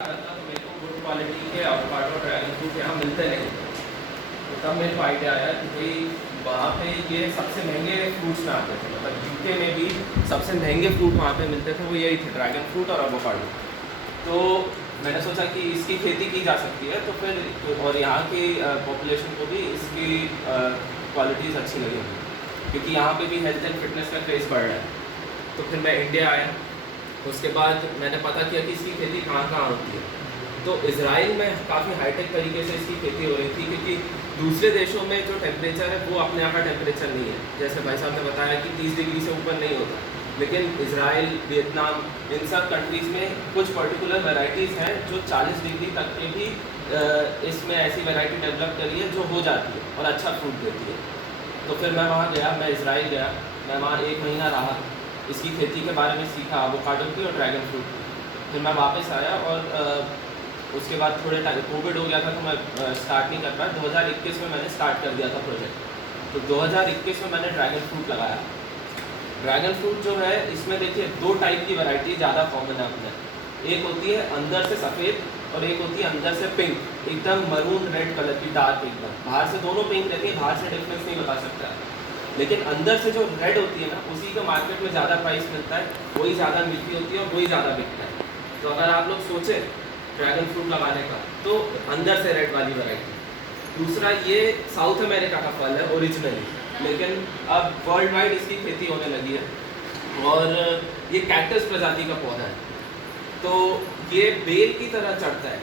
था तो मेरे को गुड क्वालिटी के एवोकाडो ड्रैगन फ्रूट यहाँ मिलते नहीं थे। तो तब मेरे को आइडिया आया कि भाई वहाँ पे ये सबसे महंगे फ्रूट्स में आते थे, मतलब यूके में भी सबसे महंगे फ्रूट वहाँ पे मिलते थे, वो यही थे, ड्रैगन फ्रूट और एवोकाडो। तो मैंने सोचा कि इसकी खेती की जा सकती है, तो फिर और यहाँ की पॉपुलेशन को भी इसकी क्वालिटीज़ अच्छी लगी, क्योंकि यहाँ पे भी हेल्थ एंड फिटनेस का क्रेज़ बढ़ रहा है। तो फिर मैं इंडिया आया, उसके बाद मैंने पता किया कि इसकी खेती कहाँ कहाँ होती है। तो इज़राइल में काफ़ी हाईटेक तरीके से इसकी खेती हो रही थी, क्योंकि दूसरे देशों में जो टेम्परेचर है वो अपने यहाँ का टेम्परेचर नहीं है। जैसे भाई साहब ने बताया कि 30 डिग्री से ऊपर नहीं होता, लेकिन इज़राइल, वियतनाम, इन सब कंट्रीज़ में कुछ पर्टिकुलर वैरायटीज़ हैं जो 40 डिग्री तक के भी इसमें ऐसी वैरायटी डेवलप करी है जो हो जाती है और अच्छा फ्रूट देती है। तो फिर मैं वहाँ गया, मैं इज़राइल गया, मैं वहाँ 1 महीना रहा, इसकी खेती के बारे में सीखा, एवोकाडो की और ड्रैगन फ्रूट की। फिर मैं वापस आया और उसके बाद थोड़े टाइम कोविड हो गया था, तो मैं स्टार्ट नहीं कर पाया। 2021 में मैंने स्टार्ट कर दिया था प्रोजेक्ट। तो 2021 में मैंने ड्रैगन फ्रूट लगाया। ड्रैगन फ्रूट जो है, इसमें देखिए 2 टाइप की वैरायटी ज़्यादा कॉमन है अपने। एक होती है अंदर से सफ़ेद और एक होती है अंदर से पिंक, एकदम मरून रेड कलर की, डार्क एकदम। बाहर से दोनों पिंक रहती है, बाहर से डिफरेंस नहीं बता सकता है, लेकिन अंदर से जो रेड होती है ना, उसी का मार्केट में ज़्यादा प्राइस मिलता है, वही ज़्यादा मीठी होती है और वही ज़्यादा बिकता है। तो अगर आप लोग सोचें ड्रैगन फ्रूट लगाने का, तो अंदर से रेड वाली वैरायटी। दूसरा, ये साउथ अमेरिका का फल है ओरिजिनली, लेकिन अब वर्ल्ड वाइड इसकी खेती होने लगी है और ये कैक्टस प्रजाति का पौधा है। तो ये बेल की तरह चढ़ता है।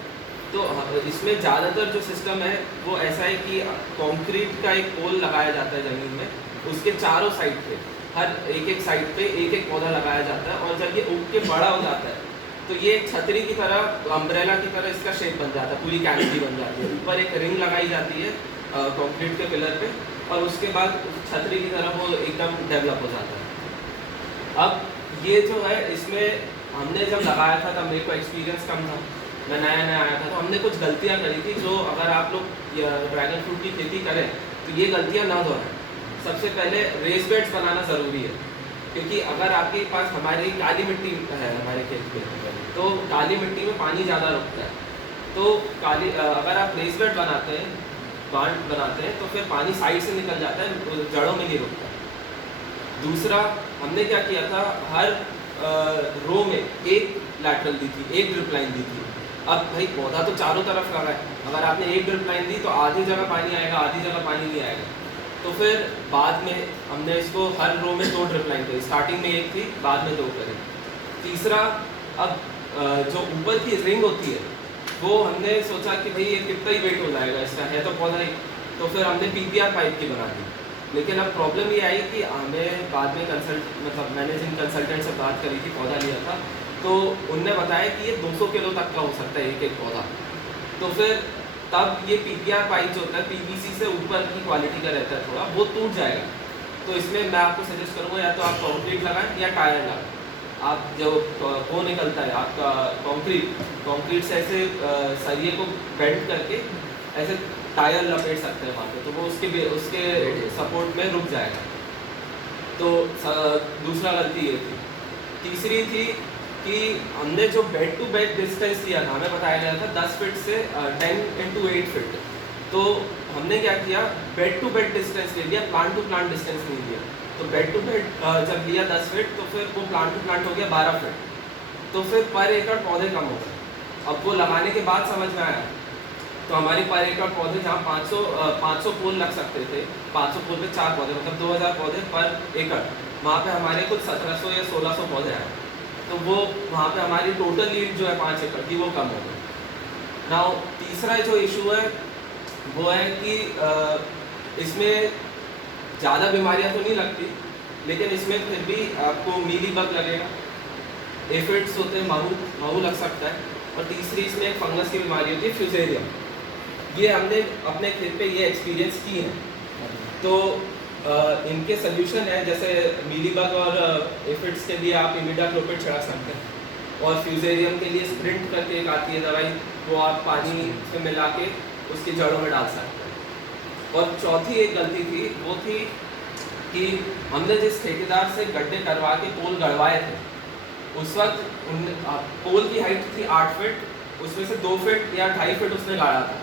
तो इसमें ज़्यादातर जो सिस्टम है वो ऐसा है कि कंक्रीट का एक पोल लगाया जाता है ज़मीन में, उसके चारों साइड पे, हर एक साइड पे एक पौधा लगाया जाता है, और जब ये उग के बड़ा हो जाता है तो ये एक छतरी की तरह, अम्ब्रेला की तरह इसका शेप बन जाता है, पूरी कैविटी बन जाती है। ऊपर एक रिंग लगाई जाती है कंक्रीट के पिलर पे, और उसके बाद छतरी की तरह वो एकदम डेवलप हो जाता है। अब ये जो है, इसमें हमने जब लगाया था तब मेरे को एक्सपीरियंस कम था, मैं नया नया आया था, तो हमने कुछ गलतियाँ करी थी जो अगर आप लोग ड्रैगन फ्रूट की खेती करें तो ये गलतियाँ ना दोहराएं। सबसे पहले रेस बेड्स बनाना ज़रूरी है, क्योंकि अगर आपके पास, हमारी काली मिट्टी है हमारे खेत में, तो काली मिट्टी में पानी ज़्यादा रुकता है। तो अगर आप रेस बेड बनाते हैं, बांध बनाते हैं, तो फिर पानी साइड से निकल जाता है, जड़ों में नहीं रुकता। दूसरा, हमने क्या किया था, हर रो में एक लैटरल दी थी, एक ड्रिप लाइन दी थी। अब भाई पौधा तो चारों तरफ लगा है, अगर आपने एक ड्रिप लाइन दी तो आधी जगह पानी आएगा, आधी जगह पानी नहीं आएगा। तो फिर बाद में हमने इसको हर रो में 2 ड्रिप लाइन करी, स्टार्टिंग में 1 थी, बाद में 2 करी। तीसरा, अब जो ऊपर की रिंग होती है वो हमने सोचा कि भाई ये कितना ही वेट हो जाएगा इसका, है तो पौधा ही, तो फिर हमने PPR पाइप की बना दी। लेकिन अब प्रॉब्लम ये आई कि हमें बाद में मैंने जिन कंसल्टेंट से बात करी थी, पौधा लिया था, तो उनने बताया कि ये 200 किलो तक का हो सकता है एक पौधा। तो फिर तब ये PPR पाइप जो होता है, PVC से ऊपर की क्वालिटी का रहता है थोड़ा, वो टूट जाएगा। तो इसमें मैं आपको सजेस्ट करूँगा, या तो आप कंक्रीट लगाएं या टायर लगाएं। आप जो वो निकलता है आपका कंक्रीट से ऐसे सरिये को बेंड करके ऐसे टायर लपेट सकते हैं वहाँ पे, तो वो उसके सपोर्ट में रुक जाएगा। तो दूसरा गलती ये थी। तीसरी थी कि हमने जो बेड टू बेड डिस्टेंस दिया था, हमें बताया गया था 10 फीट से 10 × 8 फीट। तो हमने क्या किया, बेड टू बेड डिस्टेंस ले लिया, प्लांट टू प्लांट डिस्टेंस नहीं दिया। तो बेड टू बेड जब लिया 10 फीट, तो फिर वो प्लांट टू प्लांट हो गया 12 फीट। तो फिर पर एकड़ पौधे कम हो गए। अब वो लगाने के बाद समझ में आया, तो हमारी पर एकड़ पौधे जहाँ 500 पोल लग सकते थे, 500 पोल पे 4 पौधे, मतलब 2000 पौधे पर एकड़, वहाँ पे हमारे कुछ 1700 या 1600 पौधे आए। तो वो वहाँ पे हमारी टोटल लीड जो है 5 एकड़ की, वो कम हो गई। नाउ तीसरा जो इशू है वो है कि इसमें ज़्यादा बीमारियाँ तो नहीं लगती, लेकिन इसमें फिर भी आपको मीली बग लगेगा, एफिड्स होते हैं, महू लग सकता है, और तीसरी इसमें एक फंगस की बीमारी होती है, फ्यूजेरियम। ये हमने अपने खेत पे ये एक्सपीरियंस की है। तो इनके सोल्यूशन है, जैसे मीलीबग और एफिड्स के लिए आप इमिडाक्लोपिड छिड़क सकते हैं, और फ्यूजेरियम के लिए स्प्रिंट करके एक आती है दवाई, वो आप पानी से मिला के उसकी जड़ों में डाल सकते हैं। और चौथी एक गलती थी, वो थी कि हमने जिस ठेकेदार से गड्ढे करवा के पोल गड़वाए थे, उस वक्त पोल की हाइट थी 8 फीट उसमें से 2 फीट या 2.5 फीट उसने गाड़ा था,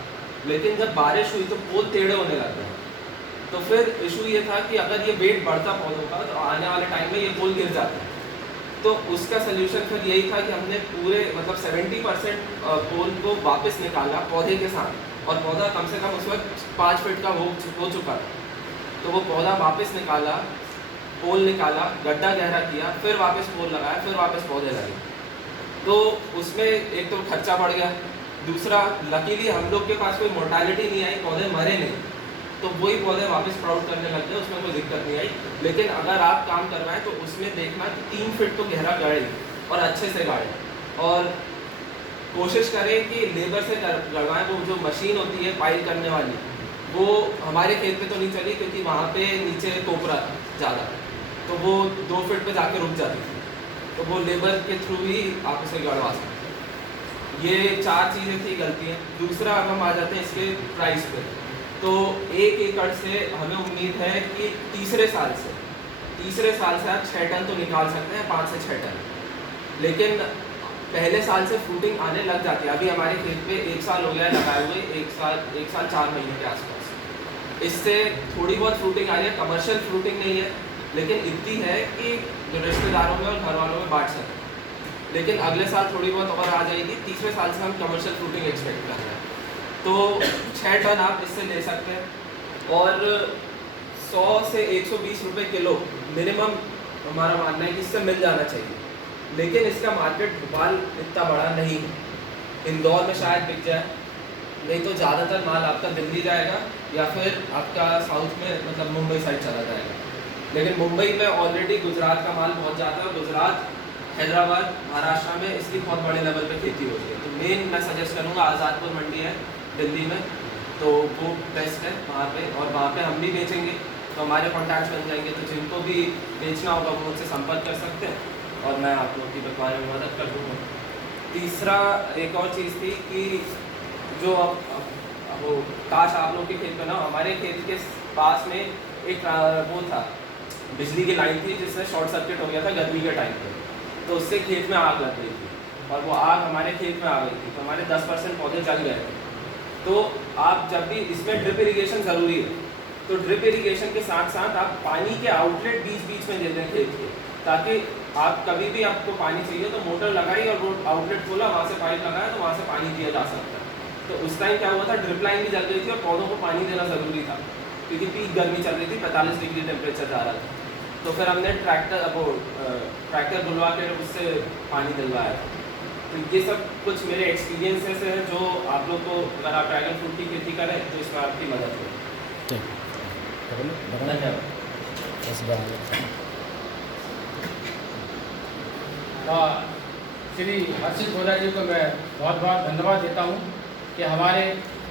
लेकिन जब बारिश हुई तो पोल टेढ़े होने लग गए। तो फिर इशू ये था कि अगर ये वेट बढ़ता पौधों का तो आने वाले टाइम में ये पोल गिर जाता है। तो उसका सल्यूशन फिर यही था कि हमने पूरे मतलब 70% पोल को वापस निकाला पौधे के साथ, और पौधा कम से कम उस वक्त 5 फीट का हो चुका था। तो वो पौधा वापस निकाला, पोल निकाला, गड्ढा गहरा किया, फिर वापस पोल लगाया, फिर वापस पौधे लगे। तो उसमें एक तो खर्चा बढ़ गया, दूसरा लकीली हम लोग के पास कोई मोर्टालिटी नहीं आई, पौधे मरे नहीं, तो वही पौधे वापस स्प्राउट करने लग गए, उसमें कोई दिक्कत नहीं आई। लेकिन अगर आप काम करवाएं तो उसमें देखना कि 3 फीट तो गहरा गाड़े और अच्छे से गाड़े, और कोशिश करें कि लेबर से गड़वाएं। वो जो मशीन होती है पाइल करने वाली, वो हमारे खेत पे तो नहीं चली क्योंकि वहाँ पे नीचे कोपरा था ज़्यादा, तो वो 2 फीट पे जाके रुक जाती थी, तो वो लेबर के थ्रू ही आप उसे गड़वा सकते हैं। ये 4 चीज़ें थी गलतियाँ। दूसरा अब हम आ जाते हैं इसके प्राइस पे। तो 1 एकड़ से हमें उम्मीद है कि तीसरे साल से आप 6 टन तो निकाल सकते हैं, 5 से 6 टन। लेकिन पहले साल से फ्रूटिंग आने लग जाती है। अभी हमारे खेत पे 1 साल हो गया है लगाए हुए, 1 साल 4 महीने के आसपास। इससे थोड़ी बहुत फ्रूटिंग आ रही है, कमर्शियल फ्रूटिंग नहीं है, लेकिन इतनी है कि जो रिश्तेदारों में और घर वालों में बांट सकें। लेकिन अगले साल थोड़ी बहुत और आ जाएगी, तीसरे साल से हम कमर्शियल फ्रूटिंग एक्सपेक्ट कर रहे हैं। तो 6 टन आप इससे ले सकते हैं, और 100 से 120 रुपये किलो मिनिमम हमारा मानना है कि इससे मिल जाना चाहिए। लेकिन इसका मार्केट भोपाल इतना बड़ा नहीं है, इंदौर में शायद बिक जाए, नहीं तो ज़्यादातर माल आपका दिल्ली जाएगा या फिर आपका साउथ में मतलब मुंबई साइड चला जाएगा। लेकिन मुंबई में ऑलरेडी गुजरात का माल पहुंच जाता है, गुजरात, हैदराबाद, महाराष्ट्र में इसकी बहुत बड़े लेवल पे खेती होती है। तो मेन मैं सजेस्ट करूँगा आज़ादपुर मंडी है दिल्ली में, तो वो बेस्ट है वहाँ पे, और वहाँ पे हम भी बेचेंगे तो हमारे कॉन्टैक्ट्स बन जाएंगे। तो जिनको भी बेचना होगा वो मुझसे संपर्क कर सकते हैं, और मैं आप लोगों की बिकवाने में मदद कर दूँगा। तीसरा एक और चीज़ थी कि जो वो काश आप लोग के खेत में ना, हमारे खेत के पास में एक वो था, बिजली की लाइन थी जिससे शॉर्ट सर्किट हो गया था गर्मी के टाइम पे, तो उससे खेत में आग लग गई थी, और वो आग हमारे खेत में आ गई थी, तो हमारे 10% पौधे जल गए थे। तो आप जब भी इसमें ड्रिप इरिगेशन ज़रूरी है, तो ड्रिप इरिगेशन के साथ साथ आप पानी के आउटलेट बीच में दे दें खेत के, ताकि आप कभी भी आपको पानी चाहिए तो मोटर लगाई और वो आउटलेट खोला, वहाँ से पाइप लगाया तो वहाँ से पानी दिया जा सकता है। तो उस टाइम क्या हुआ था, ड्रिप लाइन भी जल गई थी और पौधों को पानी देना ज़रूरी था क्योंकि पीक गर्मी चल रही थी, 45 डिग्री टेम्परेचर जा रहा था। तो फिर हमने ट्रैक्टर बुलवा के उससे पानी दिलवाया था। तो ये सब कुछ मेरे एक्सपीरियंसेस हैं जो आप लोग को, अगर आप ड्रैगन फ्रूट की खेती करें तो इसमें आपकी मदद हो। धन्यवाद। श्री हर्षित गोदा जी को मैं बहुत बहुत धन्यवाद देता हूँ कि हमारे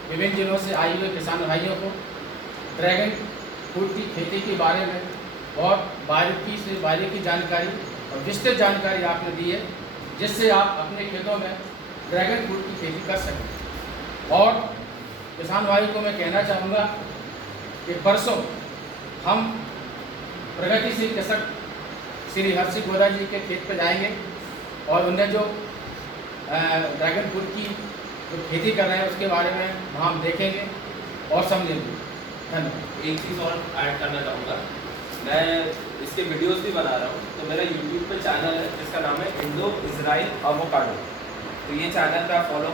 विभिन्न जिलों से आए हुए किसान भाइयों को ड्रैगन फ्रूट की खेती के बारे में बहुत बारीकी जानकारी और विस्तृत जानकारी आपने दी है, जिससे आप अपने खेतों में ड्रैगन फ्रूट की खेती कर सकें। और किसान भाई को मैं कहना चाहूँगा कि परसों हम प्रगतिशील कृषक श्री हर्षित गोदा जी के खेत पर जाएंगे और उन्हें जो ड्रैगन फ्रूट की जो खेती कर रहे हैं उसके बारे में हम देखेंगे और समझेंगे। धन्यवाद। एक चीज़ और ऐड करना चाहूँगा, मैं इसके वीडियोस भी बना रहा हूँ, तो मेरा यूट्यूब पे चैनल है जिसका नाम है इंडो इजराइल एवोकाडो। तो ये चैनल पे आप फॉलो